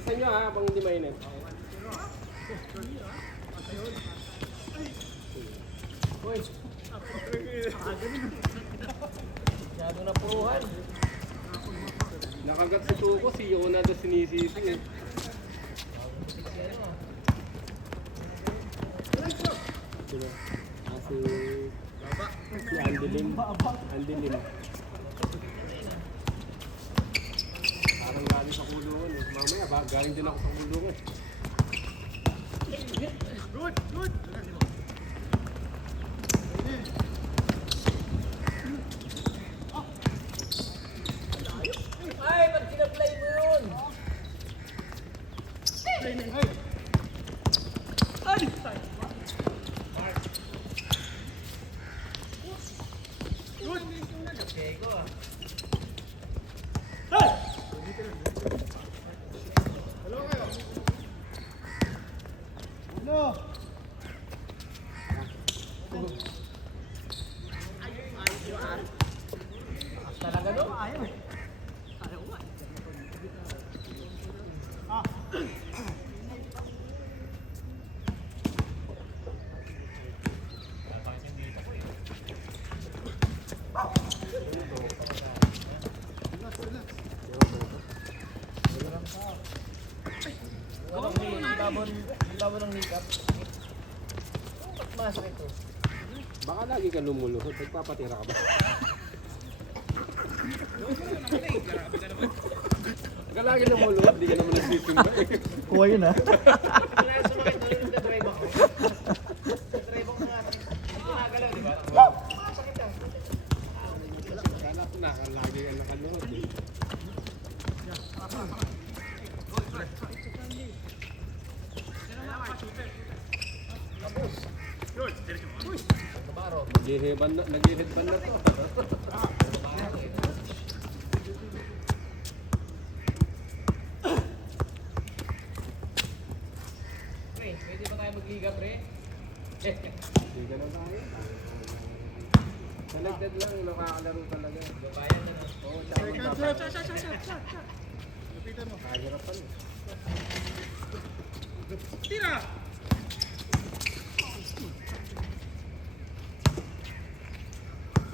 Bilisan nyo ha, habang hindi mainit. Uy! Masyado na puruhan. Nakagat sa tuko, si Yona doon sinisisi eh. Sino? Si Andilim. Andilim. Parang galing sa kulungan eh. Mamaya, galing din ako sa kulungan. Good! Good! Ay, ba't kina-play mo yun? Ay! Ay! Good! Okay, go ah. Hey! Hello kayo. Hello. Talaga no? Ayaw eh. Ayaw nga. Ah. Ibabaw ng makeup. Ba't masakit ito? Baka lagi ka lumuluhod, nagpapatira ka ba? Baka lagi lumuluhod, di ka naman nagsisimba eh. Kuha yun ha? Sumakit na rin yung drive ako. Drive ako nga. Ginagalaw, di ba? Masakit yan. Lagi ka nakaluhod eh. Nag-headband na to. Pre, pwede ba tayo mag-liga, pre? Liga na tayo. Connected lang, nakakalaro talaga. Babayan na. Oo, tsaka lapitan mo. Kahirapan eh. Tira!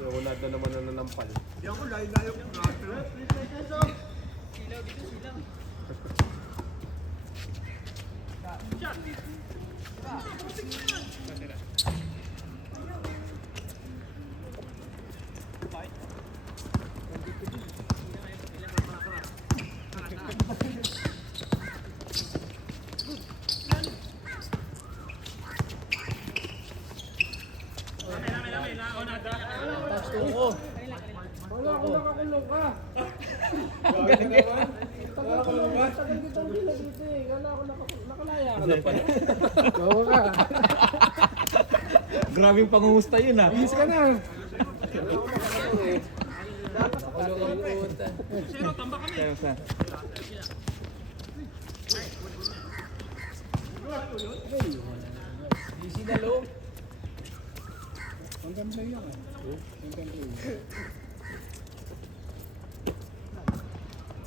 Unad na naman nananampal. Di ako layo-layo ko na. Silaw dito, silaw. Shot! Wala ko nakakulong ka. Nakakulong ka? Tagal kitang dito eh. Wala ko nakalaya ka na pala. Oo ka. Grabing pangungusta yun ha. Bihis ka na. Wala ko nakakulong eh. Nakulong ang puta. Sino, tamba kami. Busy na lo. Hanggang play yan eh. Hanggang play.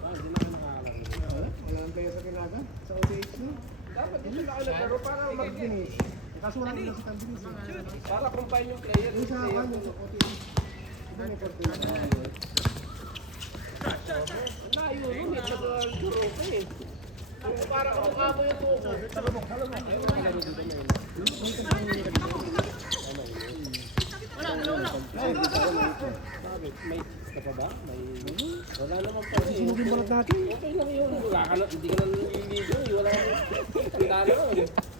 Hindi na ka nakakalaro. Wala nang player sa kinagan? Sa OTH na? Dapat dito na kalaro para mag-finish. Kaso wala nila sa tambinis. Para combine yung player. Yung sa akin, yung sa OTH. Hindi na ipag-finish. Layo yun, may tagal-duro ka eh. Para kamukha mo yung tuko. Salubok. Ayaw na kalaro dito na yun. Wala. Bakit? May ka pa ba? Wala naman pa rin. Sinugin balat natin. Okay lang yun. Hindi ka na nililigo. Wala kang tanda na.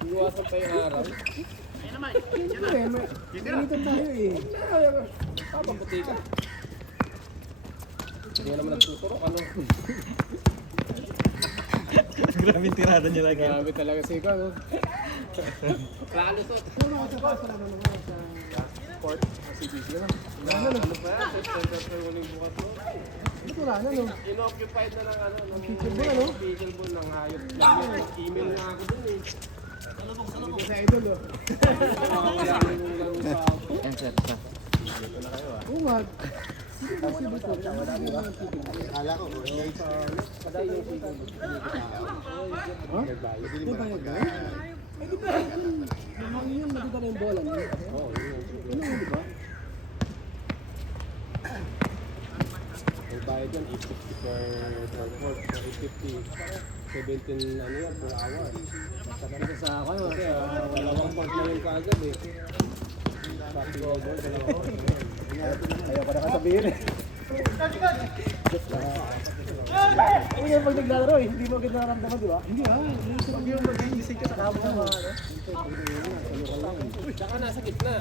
Iwasan pa yung araw. Ayun naman. Initan tayo eh. Papaputi ka. Hindi naman nagtuturo. Ano? Grabing tirada niya lagi. Grabe talaga si ikaw. Lalo to. Ano ka sa pasa na naman sa court? CBC na. Ano ba yan? Center uling bukas mo. Ito na, ano? Inoccupied na ng ano? Official bull ng hayop. Email nga ako dun eh. Salubok. Sa idol oh. Yan sir. Ito na kayo ah. Kala ko, okay. Kasi yung sige. Ha? Di ba yun? Eh, di ba? Yung nakita na yung bola. Oo, yun. Di ba? Ang bayad yan, 850 per court. 850, 17 ano yan, per hour. Kasi sa ako, Kasi dalawang court na yun kaagad eh. Sabi ko, dalawang court na yun. ayaw pa nakasabihin eh. Hindi yung pag naglalaro eh, hindi mo agad nararamdaman, di ba? Hindi pag yung mag-iisig ka sa kampo ng mga ano. Tsaka nasa gitna.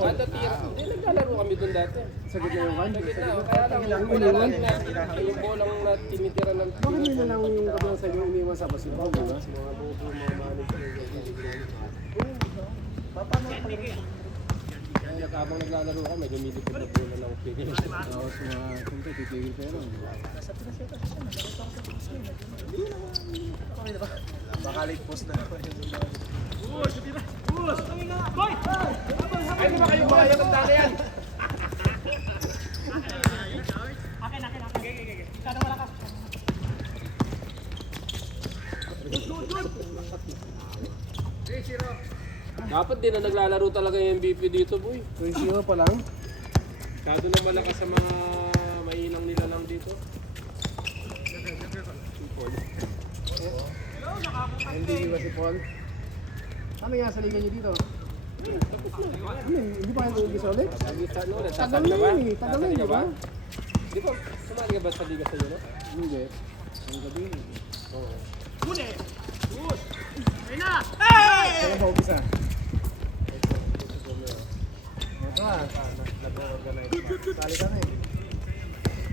Kada tira, hindi naglalaro kami doon dati. Sa gitna yung kan. Sa gitna, kaya lang yung bolang na tinitira ng Bakit nila lang yung kabilang sa inyo umiwan sa basketball, di ba? mga bubo, mga manager. Kaya habang naglalaro ka, medyo milipid na bola ng pigil. Tapos mga siyempre titigil pero. Baka late post na. Ay, di ba kayo kaya ng dali yan? Dapat din na naglalaro talaga yung MVP dito, boy. 3-0 pa lang. Kado na malakas sa mga mainang nila lang dito. Hindi ba si Paul? Ano nga sa liga niyo dito? Ano, hindi pa kayo nag-igis ulit? Nag-start no, Tagal nagsasali na ka ba? yun eh, tagal na yun, Nagsasali ka di ba? Di ba, sumali ka ba sa liga sa'yo, no? Hindi. Ang gabi. Oo. Kaya ba umpisa? Ito ah. Sali ka na eh.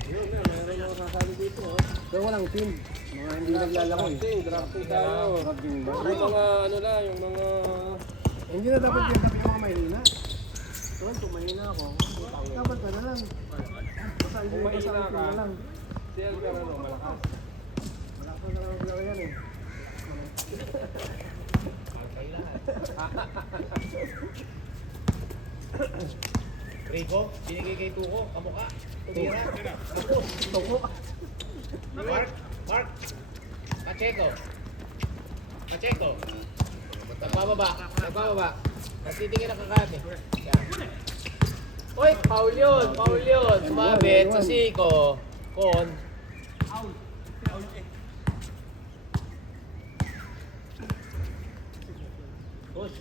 Yun na, mayroon ako sasali dito, oh. Pero walang team. Mga hindi naglalaro eh. Drafting tayo. Drafting ba? Yung mga, ano lang, yung mga... Hindi na dapat yung sabi mga mahina. Tol, kung mahina ako, dapat ka na lang. Basta hindi Kung mo mahina sa ka, na lang. si Elgar, ano, malakas. Malakas na lang maglaro yan eh. Rico, binigay kay Tuko, kamukha. Tumira. Toko. Mark. Pacheco. Nagbababa. Nagtitingin ang kakati. Yan. Uy, Paul yun. Sumabit sa Siko. Kon. Push.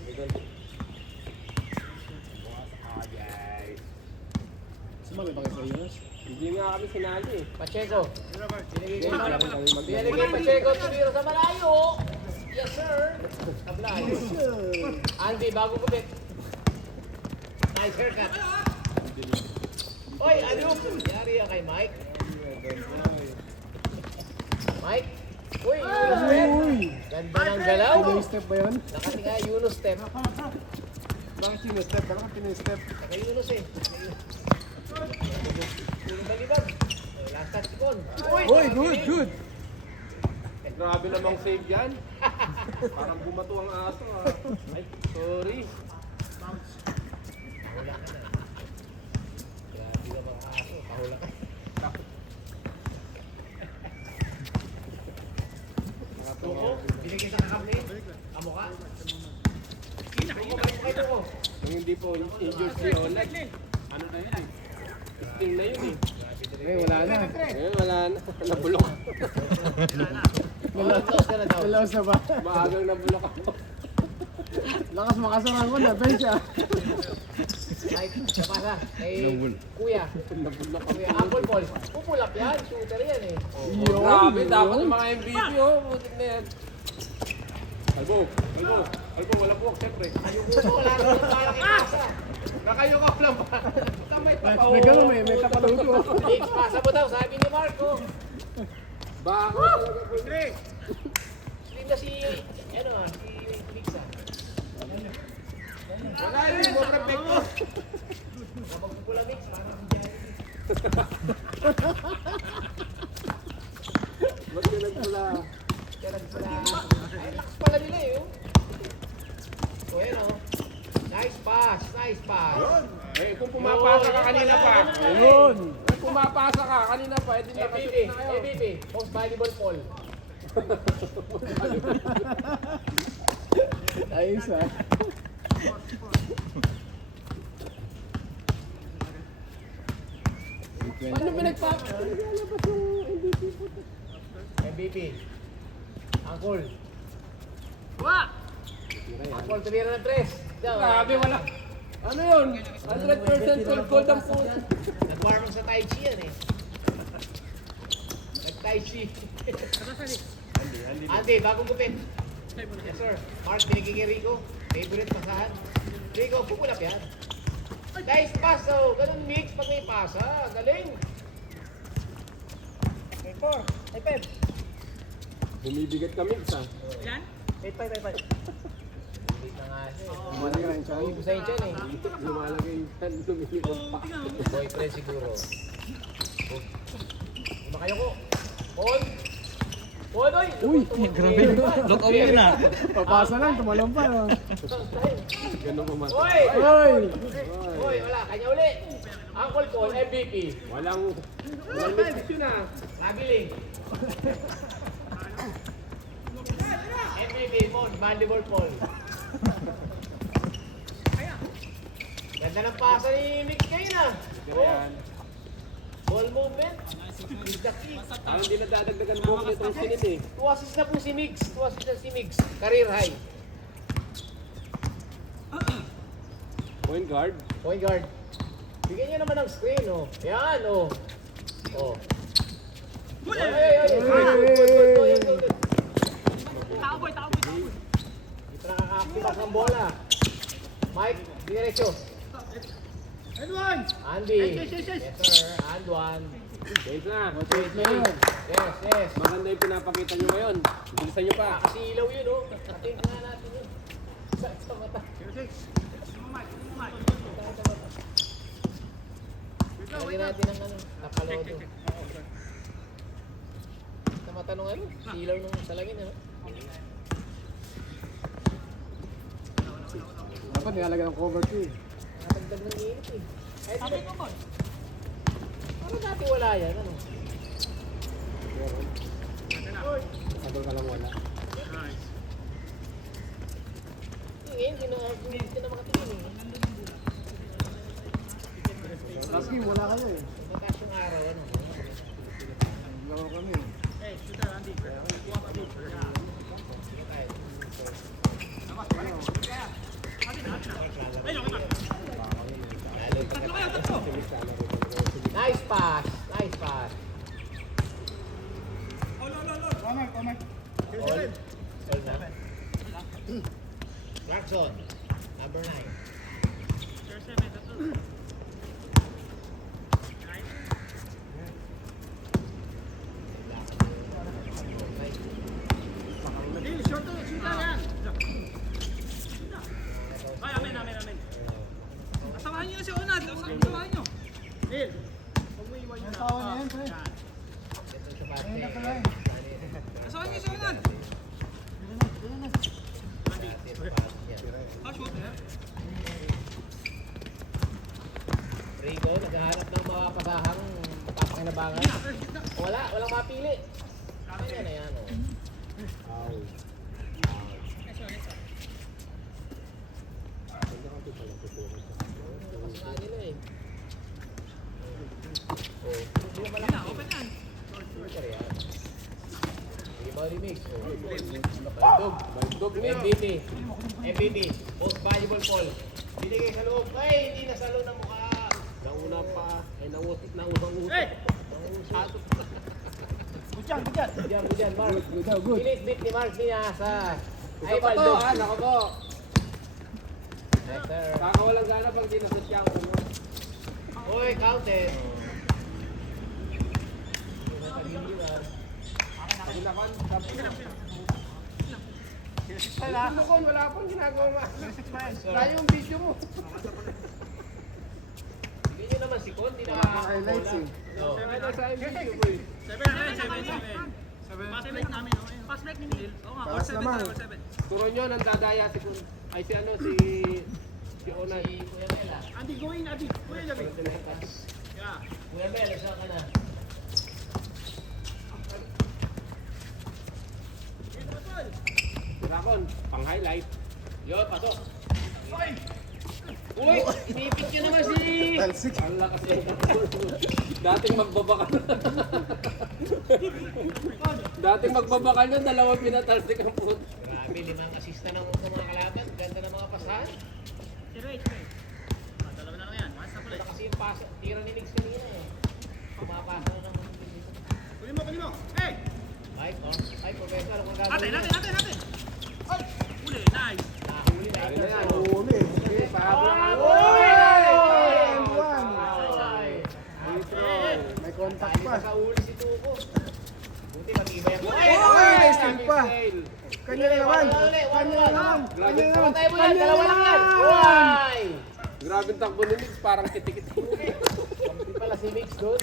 Sumami ba kayo sa Yunus? Hindi nga kami sinali eh. Pacheco. Binigay Wala kami Binigay kay Pacheco. Tumira sa malayo. Yes, sir. Apply. Andy, bago gupit. Nice haircut. Oy, ano? Yari yan kay Mike. Mike? Uy, Yunus step. Ganda ng galaw. Pinoy step ba yun? Nakatinga Yunus step. Bakit Pinoy step? Bakit Pinoy step? Naka Yunus eh. Yung balibag. Last touch ko. Uy, good! Grabe namang save yan. Parang bumato ang aso ah. Ay, sorry. Pahula ka na. Grabe ka mga aso. Pahula ka. Tuko, binigay sa kakapin. Amo ka. Tuko, balik kay Tuko. Kung hindi po injured si Oleg, ano na yun eh. Sting na yun eh. Eh, wala na. Eh, wala na. Nabulok. Close ka na daw. Wala sa ba? Maagang nabulok ako. Lakas makasarang ko na, bench ah. Mike, napasa. Kay Kuya. Nabulok ako. Kuya, Apple Ball. Pupulap yan. Shooter yan eh. Yun, Grabe, dapat yun. yung mga MVP oh. Butik na yan. Albo, wala po, siyempre. Yung uso, wala naman parang ikasa. Nakayukap lang ba? Kamay pa May gano'n, may tapaluto. Big pasa mo daw, sabi ni Marco. Bako talaga po. Hindi na si, ano ah, si Mixa. Wala yun, sobrang big mo. Kapag pupula Mix, parang Ba't ka nagpula? kaya nagpula. Ay, lakas pala nila eh. Oh. So, ayun oh. Nice pass. Eh, kung pumapasa ka kanina pa. Ayun! MVP, most valuable Paul. Ayos ah. Paano pinaglalabas yung MVP po? MVP. Angkol. Wa! Angkol, tumira ng 3. Grabe, wala. Ano yun? 100% gold ang po. Nag-warm up sa Tai Chi yan eh. Nag-Tai Chi. Andy, bagong gupit. Yes sir. Mark, binigay kay Rico. Favorite pasahan. Rico, pupulap yan. Guys, paso. Ganun mix pag may pasa. Galing. Bumibigat kami sa. Yan? Hindi na nga siya. Bumalik ka rin siya. Hindi ko sa inyo eh. Lumalagay yung lumilipat pa. Boyfriend siguro. Ano kayo ko? On? On, oy! Uy! Grabe. Lock out yun ah. Papasa lang, tumalong pa. No? Ganun pumatay. Oy! Uy! Oy, wala. Kanya uli. Uncle Cole, MVP. Walang mix yun ah. Nabiling. MVP, Paul. Mandibol Paul. Ganda ng pasa ni Mick kayo na. Yan. Ball movement. Is the key. Parang hindi na dadagdagan mo kung itong sinit eh. 2 assists na po si Migs. 2 assists na si Migs. Career high. Point guard. Point guard. Bigyan niyo naman ng screen, oh. Yan, oh. Oh. Ay, ay, ay. Good. Tao boy. Dito nakaka-activate ng bola. Mike, diretso. Andy. Yes. Yes, sir. And one. Wait na. Yes. Maganda yung pinapakita nyo ngayon. Bilisan nyo pa. Kasi ilaw yun, oh. Atin nga natin yun. Sa mata. Lagyan natin ng ano, nakalodo. Sa mata nung ano, silaw nung salangin, ano. Dapat nilalagyan ng cover 2 eh. Nakagdag ng init eh. Sabi ko mo. Ano dati wala yan, ano? Sabol ka lang wala. Ngayon, hindi na makatingin eh. Last game, wala kayo eh. Mataas yung araw, ano? Laro kami. Nice pass. All na. Clarkson, number 9. Samahan niyo si Onad. Samahan niyo. Ang tawa na yan, pre. Ito sa base. Samahan niyo si Onad. Rico, naghahanap ng mga pasahang papakinabangan. Walang mapili. Yan na yan, oh. Ow. Lakas nga nila eh. Oh, hindi na malaki. Open yan. Sorry, yan. Hindi ba remix? Oh. Baldog. MVP. Most valuable Paul. Binigay sa loob. Ay, hindi na sa loob ng mukha. Nauna pa. Ay, nausang-usang. Hey! Nangusado. Butyan. Diyan, Mark. Good. Bilis bit ni Mark Niasa. Ay, Ay, pa to Baldog. ha. Nako po. Yes, sir. Kakawalang gana pag di nasot siya ako. Uy, counted. Pag nakon, Lukon, wala pang ginagawa. Tayo yung video mo. Hindi nyo naman si Con, hindi na Highlights eh. Oh. Ano sa video mo eh. 7. Pass break namin. Pass break ni Neil. Oo nga. Pass naman. 7. Turo nyo, nandadaya si Kun. Ay, si ano, si Onay. Si Kuya Mela. Andy, go in, Andy. Go in, Andy. Yeah. Kuya Mela, saan ka na? pang-highlight. Yun, pasok. Uy, inipit ka naman si... Ang lakas ng dating magbabakal. Dating magbabakal yun, dalawang pinatalsik ang puto. Grabe, 5 assist na ng mga kalaban. Ganda ng mga pasahan. Dalawa na lang yan. Mas na pala. Wala kasi yung pasa, tira ni Nix kanina eh. Pumapasa na ng... Kunin mo. Hey! Ay, Professor, kung Natin. gagawin. Ay! Uli, nice. Nahuli na Ayun ito. na yan. Uli. Sige, pahabol. May contact pa. Sa uli si Tuko. Buti mag-iba yung... Ay, steal pa. Kanya na naman. Kanya na naman. Grabe, patay mo yan. Dalawa lang yan. Uy! Grabe ang takbo ni Mix, parang kitikit. Hindi pala si Mix doon.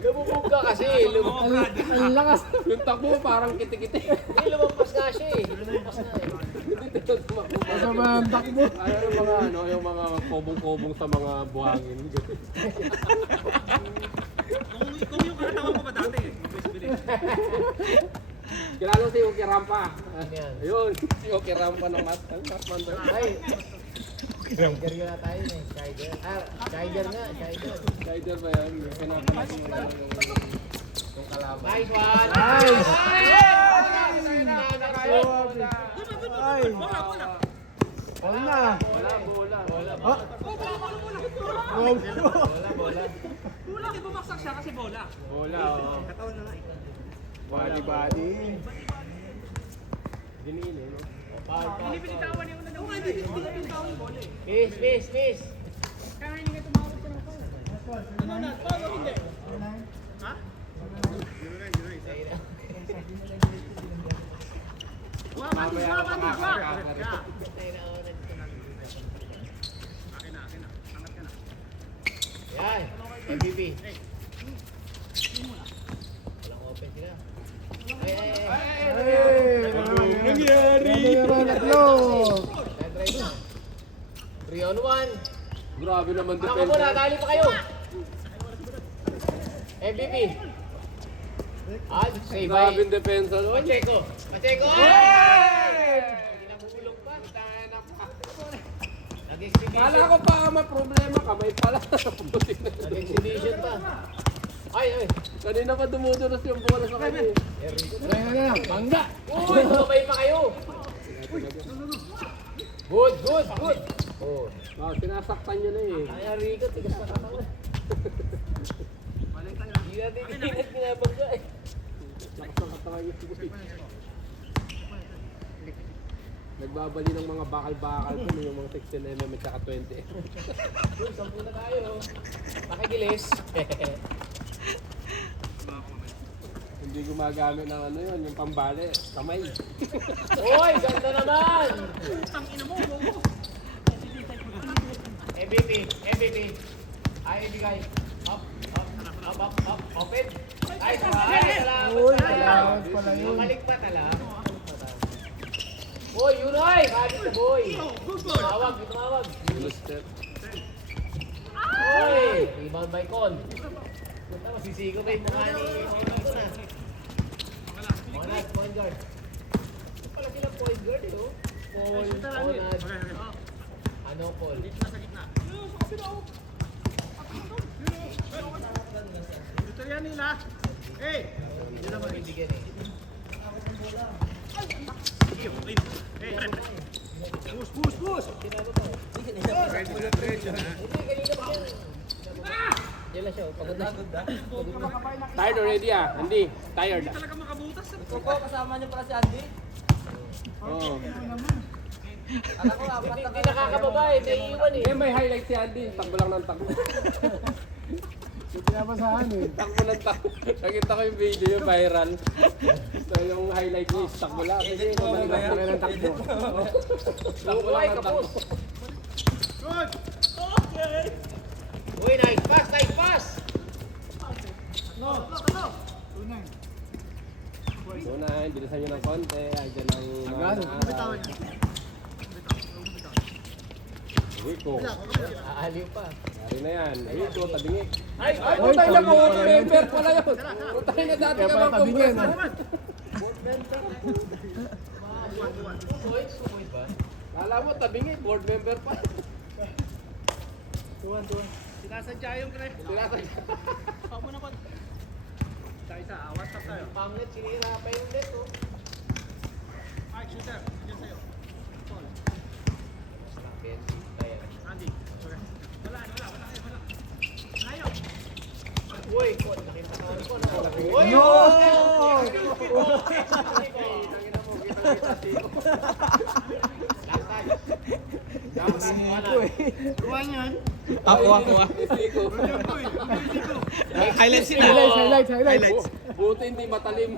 Lumubog ka kasi. Ang lakas. Yung takbo parang kitikit. Hindi, lumampas nga siya eh. Lumampas na eh. Hindi ito tumakbo. Sa mga takbo. Ayaw yung mga ano, yung mga kobong-kobong sa mga buhangin. Kung yung katawan mo ba dati eh. Kilala si Uki Rampa. Yan. Ayun, si Uki Rampa ng Matman. Ay! Tiger yun na tayo eh. Tiger. Tiger nga. Tiger. Rider ba yan? Pinapalas mo yung kalaban. Nice one! Nice! Ay! Ay. All na. Wala, bola. Oh. Bola. Bola, di bumaksak siya kasi bola. Bola, oo. Body. Ginili, no? Hindi pinitawan yung una. Oo, hindi pinitawan yung bola eh. Miss! Kaya hindi nga tumawag siya ng foul. Ano na? Foul o hindi? Ha? Wabati, swap! Yeah. Akin na. Angat ka na. Yan! MVP. Walang open sila. Hey! Nangyari! Tatlo! Try na. 3 on 1. Grabe naman Ako defense. muna, dali pa kayo. MVP. Save by Grabe yung defense. Ano? Pacheco. Ay! Hinahulog pa. Kala Nag-exhibition. ko pa may problema, kamay pala. Nag-exhibition pa. Ay! Kanina pa dumudulas yung bola sa kanya. Try na. Mangga! Uy! Sumabay pa kayo. Good. Oh. Wow, sinasaktan nyo na eh. Ay, Rico, tigas pa katawan. Hindi natin binabangga eh. Lakas ng katawan yung boy. Nagbabali ng mga bakal-bakal ko yung mga 16mm at saka 20. Uy, 10 na tayo. Pakigilis. Hindi gumagamit ng ano yun, yung pambali, kamay. Uy, ganda naman! MVP. Ay, ibigay. Up. Open. Ay, salamat. Uy, salamat pala yun. Bumalik pa tala. Boy, yun ay! Bakit na boy? Tumawag. Full step. Uy! Rebound by Con. Punta, masisigo ba yung mukha ni Con ah? Monad, point guard. Ito pala silang point guard eh, oh. Monad. Ano, Paul? Dito yan nila. Hey! Hindi naman bibigyan eh. Hey, push! Tinago pa eh. Hindi, kanina pa yan. Yan lang siya, oh. Pagod na. Tired already ah, hindi. Tired. Talaga makabutas. Oo. Hindi nakakababa eh, may iwan eh. Eh, may highlight si Andy. Takbo lang ng takbo. Yung pinapasahan eh. Takbo ng takbo. Nakita ko yung video, yung viral. So, yung highlight niya is takbo lang. Kasi maligas na kayo ng takbo. Takbo lang ng takbo. Good! Uy, nice pass! So na, bilisan nyo ng konti. Ayan ang mga araw. Rico. Aaliw pa. Yari na yan. Rico, tabingit. Ay! Ay, putay na po. Member pala yun. Putay na dati Kaya ka pala bang tabingin. compressor. Sumoy ba? Kala mo, tabingi, board member pa. Sinasadya yung pre. Tinatanggap. Pao mo na po. Isa, one tap tayo. Pangit, sinira pa yung net, oh. Ay, shooter. Diyan sa'yo. Paul. Andy. Sorry. Wala. Ayaw. Uy, Paul, nakita ko na. Uy! No! Kuha niyan. Ako. Siko. Highlights yun Highlights. Buti hindi matalim.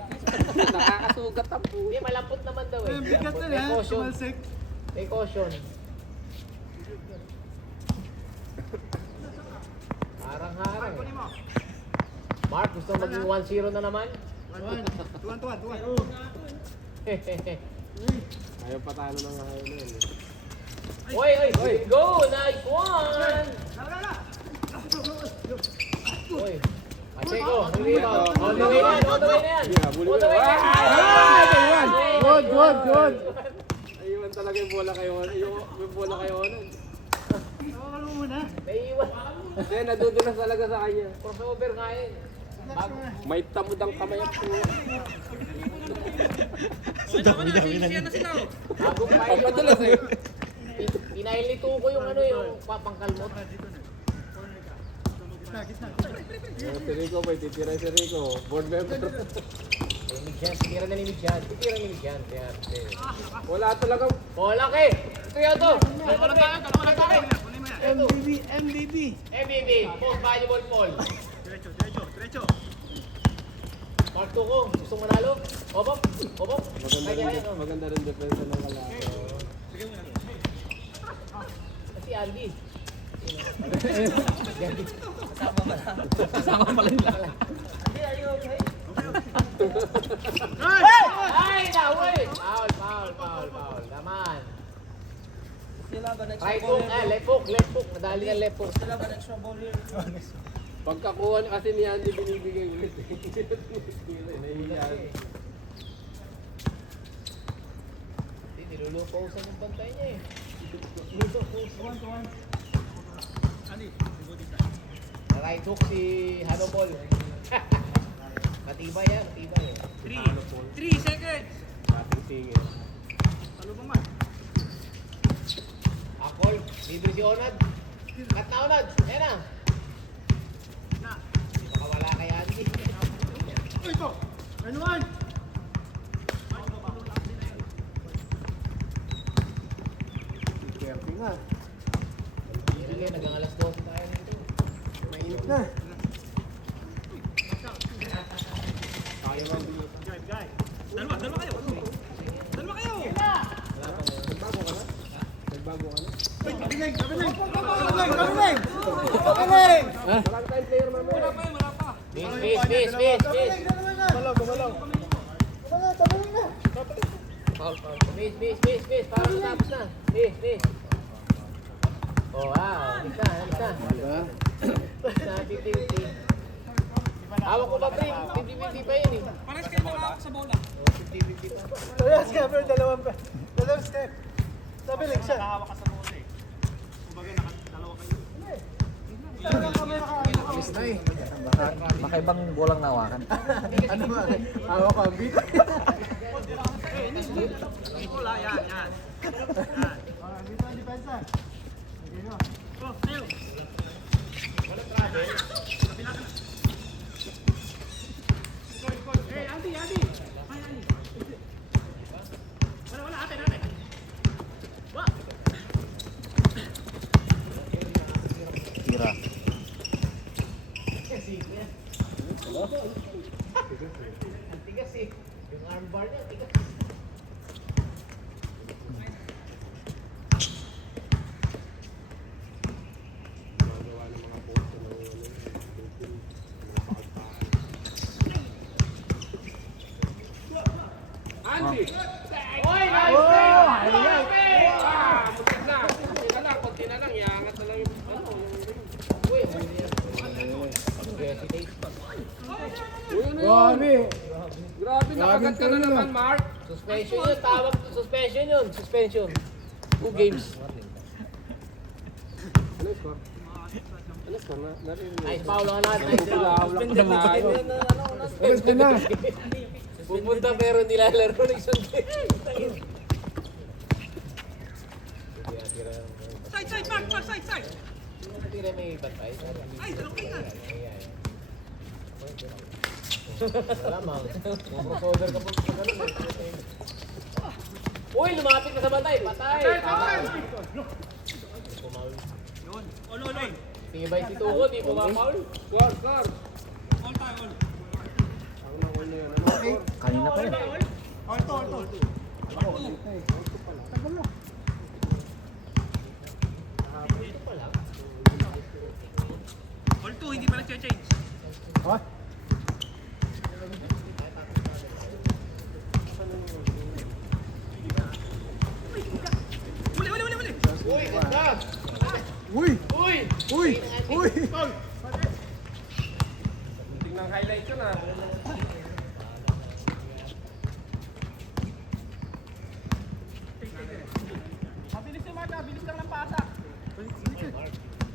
Nakakasugat ang puso. Hindi, malapot naman daw eh. Bigat na May yan. caution. Tumalsik. May caution. Harang-harang. Kunin mo. Mark, gusto maging 1-0 na naman? Tuwan. Ayaw patalo ng ayaw na yun. Oy, go! Nice one! Oy, Pacheco, rebound. On the way na yan. Yeah, buli On the way na yan. Good. Ayun talaga yung bola kayo. Yung bola kayo. Ano muna? Naiiwan. Hindi, nadudulas talaga sa kanya. Crossover nga yun. May tamod ang kamay ang puso. Dami na. Bagong file. Pampadulas eh. Inailito ko yung yung papangkalmot. Si Rico ba? Titira si Rico. Board member. Nimigyan, titira na nimigyan. Titira nimigyan. Wala talagang Bola ke! Ito yan to! Wala tayo. Kunin mo yan. MVP, most valuable ball. Diretso. Mark Tuko, gusto mo manalo? Opo. maganda rin depensa ng kalaki. Si Andy. Kasama pala nila. Ay, nahuwi! Foul. Naman. Right hook, left hook. Madali ang left hook. Pagkakuha kasi ni Andy binibigay ulit. Nahihiyan. Nilulukosan yung bantay niya eh. Right hook si Hanobol. Matibay yan. 3 seconds. Ating tingin. Talo ba man? Akol, libre si Onad. Cut na Onad. Ayan na. Baka wala kay Andy. Ito. Ano? Careful nga. Hindi, nagang alas 12 tayo nito. Mainit na. Guy. Dalawa kayo. Nagbago ka na? Gabiling. Walang time player mamaya. Miss. Gumalaw. Miss. Parang natapos na. Miss. Oh, wow. Alis na. Diba? Na 50-50. Hawak ko ba, Pre? 50-50 pa yun eh. Pares kayo nakawak sa bola. 50-50 pa. Yes, Gabriel, dalawang step. Stabiling siya. Nakahawak ka sa bola eh. Kumbaga nakadalawa kayo. Miss na eh. Baka ibang bolang nawakan. Ano ba? Hawak ang beat. Bola, yan. Dito ang depensa. Oh, tayo. Hey, Andy. Hi, Andy. Wala, ate. Wah. Tira. Ang tigas eh. Yung armbar niya, tigas. Magawa ng mga posto ng Andy! Oy, nice play! Konti na lang, iangat na lang yung Uy, huli yan. Hesitate. Uy, ano yun? Grabe. Grabe, nakagat ka na naman, Mark. Suspension yun, tawag suspension yun. Suspension. 2 games. Ano yung score? Ano score na? Narinig mo? Ay, foul lang natin. Ay, foul. Alis ka na. Pupunta pero nilalaro ng isang game. Side, Mark, side. Tira may bantay. Ay, dalawang kailan. Wala, Mang. Crossover ka po sa ganun. Uy, lumapit ka sa bantay. Patay. Yun. All. Tingibay si Tuko, di pumapaul. Score, score! All tayo, all. Ang nakul na yun. Ano score? Kanina pa yun. All to. All to, hindi pa nag-change. Ha? Uli. Uy, ganda. Uy! Uy. Uy! Uy! Tingnan highlight ko na. Mabilis yung Mark, bilis lang ng pasa.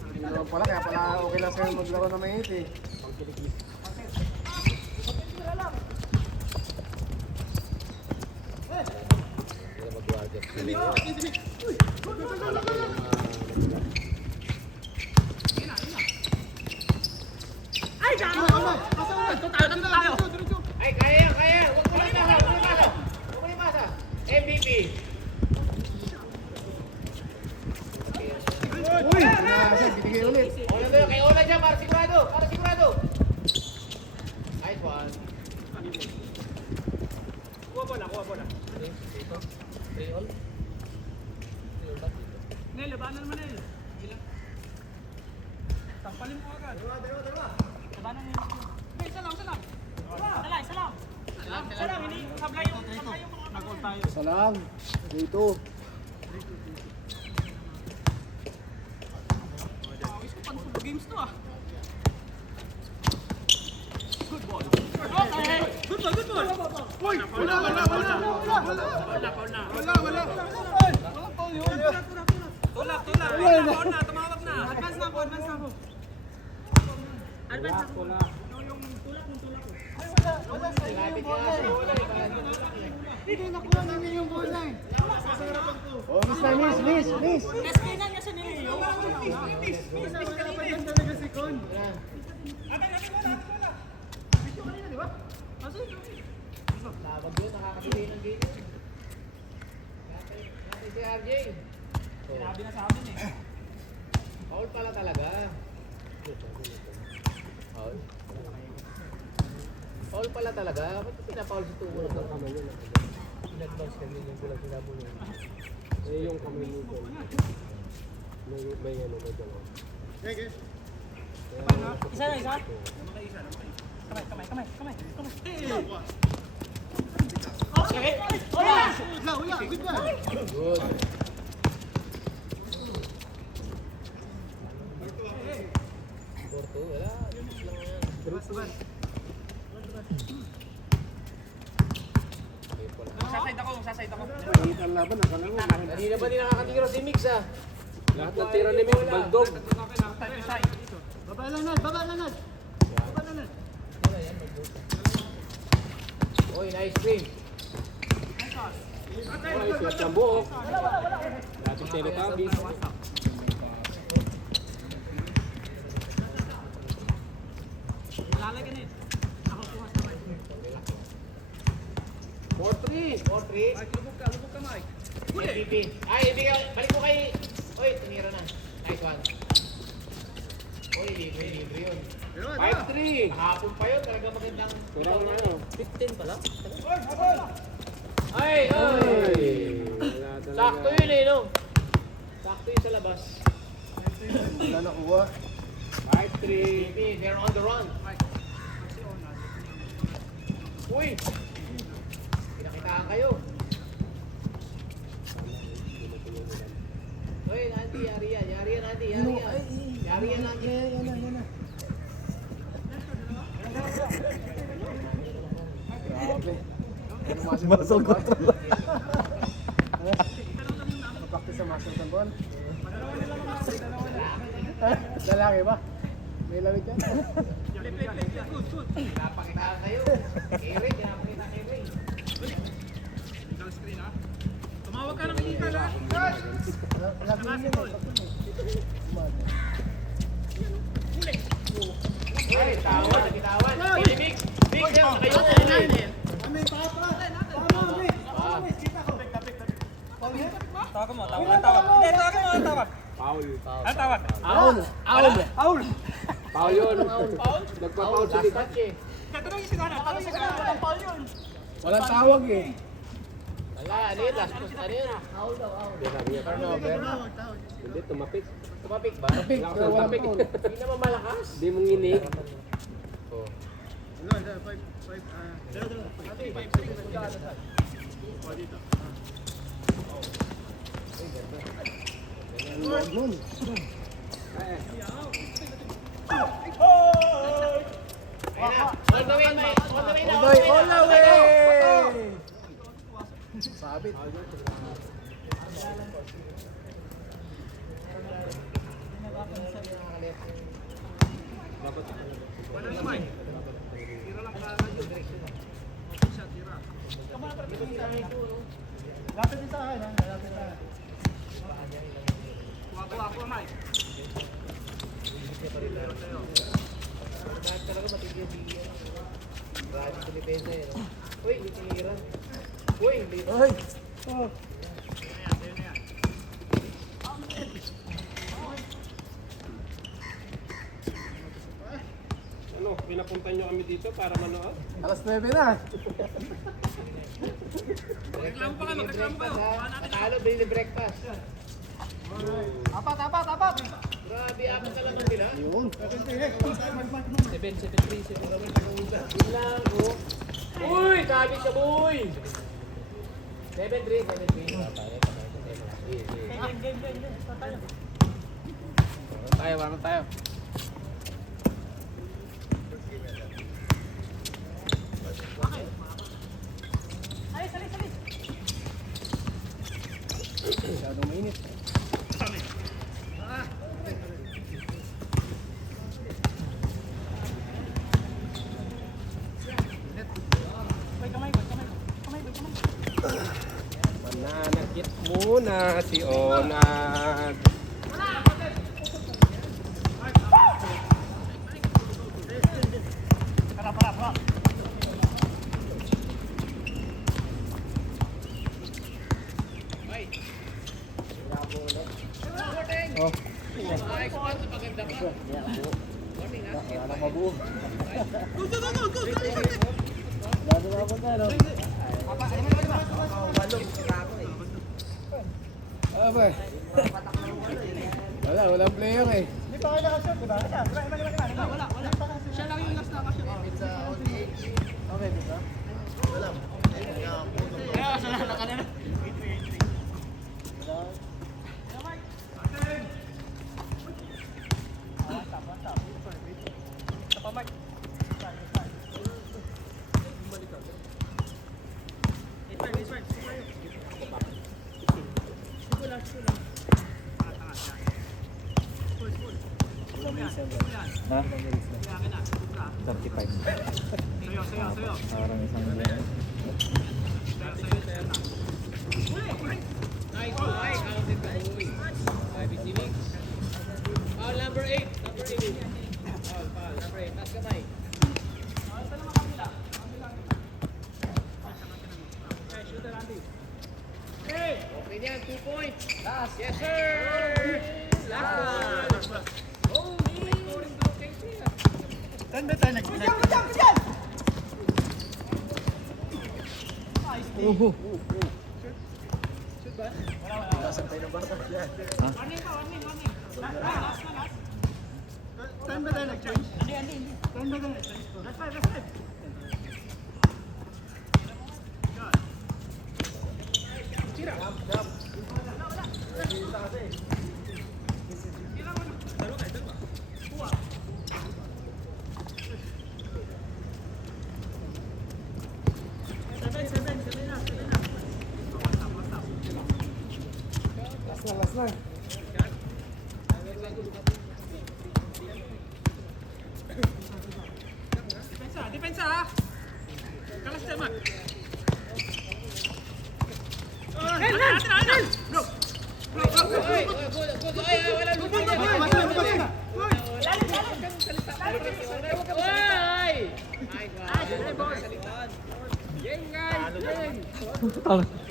Hindi naman pala, kaya pala okay lang sa'yo maglaro na mainit eh. Ay, tayo. Ay, kaya. Huwag mo na pasa. MVP. Uy! Nasa, binigay ulit. Ola doon, kay Ola dyan, para sigurado. Nice one. Kuha bola. Nel, labanan naman Nel. Tampalin mo agad. Labanan mo. Isa lang. Hindi, sablay yung mga nag-all tayo. Isa lang. Dito. Awis ko pang games to ah. Good ball. Uy! Wala. Tulak. Tumawag na. Advance na po. Yung tulak ko. Oh, miss. SK na niya siya ni Leo. Tawag yun, nakakabili ng game. Natin si RJ. Sinabi na sa amin eh. Foul pala talaga. Foul pala talaga. Ba't pinapaul si Tuko na kamay yun? Pinadvance kami yung kulang sinabi niya. Eh, yung kamay nito. May ano, may dalawa. Isa. Kamay. Good. Porto, wala. Bilis lang yan. Saside ako. Ang laban, nakalangon. Kanina ba din nakakatira si Mix ah? Lahat ng tira ni Mick, Baldog. Baba lang Nad. Oy, nice stream. Ay, siya siyang buhok. Dating Teletubbies. Lalagyan eh. Ako kuha sa mic. 4-3. Lubog ka, Mike. MVP. Ay, hindi ka. Balik mo kay... Oy, tumira na. Nice one. Oy, libre yun. 5-3. Hapon pa yun. Talaga magandang... Kurang na ano. 15 pala? Ay, Ay! wala talaga. Sakto yun eh, no? Sakto yun sa labas. Wala nakuha. 5-3. MVP, they're on the run. Uy! Pinakitaan kayo. Uy, Nandi, yari yan, Nandi. Yari yan, Nandi. Yan na. Grabe. Muscle control. Practice sa muscle control. Lalaki ba? May lamig yan. Napakita kayo. Kere, pinapakita kay Ray. Tumawag ka ng kita na. Lagi yun Ay, tawan, nagitawan. Hey, Vic! Vic, yan, kayo. Amin, tama. Tama, amin. Amin, kita ko. Tawag mo, tawag. Ang tawag. Hindi, tawag mo, ang tawag. Foul. Ang tawag. Aul! Aul! Paul. Foul yun. Nagpa-foul si Last Vic. touch eh. Katanong yung sigana. Tanong yung sigana. Walang Paul yun. Walang tawag eh. Wala, ano yun? Last post, ano yun? Foul daw, foul. Hindi, sabi niya, Turnover. hindi, tumapik. Tumapik ba? Tapik, Lakas pero ng walang tapik. foul. Hindi naman malakas. Hindi mong nginig. Oh. Nun. All the way, mate. All the way na. Odoy, all the way! Sabit. Lapit din sa akin, ha? Lapit sa akin. Kuha, Mike. Lahat talaga matindi yung bigyan. Grabe sa depensa eh, no? Uy, hindi tiniran. Uy, hindi. Ay! Ano, pinapunta nyo kami dito para manood? Alas 9 na. Reklamo pa kayo, reklamo kayo. Natalo, daily breakfast. Apat, apat, apat. Grabe, apat na lang ang sila. Yun. 7-7-3, 7 lang, oh. Uy, sabi ka, boy! 7-3, 7-3. Tayo, tayo. Masyadong mainit. Mananakit muna si Onad. Oh. Ay, squad na maganda pa. Morning, ha? Wala mabuo. Ah, ba? Walang player eh. Hindi pa kayo nakashoot, di ba? Wala. Siya lang yung last nakashoot. Okay, di ba? Kaya, siya lang nakanina. Na? 35. Parang isang buwan. Nice, boy. Counted ka, boy. Sabi si Vic. Foul number 8. Number 8. Foul. Number 8. Taas ka tayo. Okay yan. 2 points. Last. Yes, sir. Last one. Oh, scoring block kay Sia. Saan ba tayo nag-shoot? Saan ba tayo nag-change? Hindi. Saan ba tayo nag-change? Last five. Seven. lang. Depensa ha. Kalas teman. Bro. Ay! Ay, guys! Yan guys! Yan!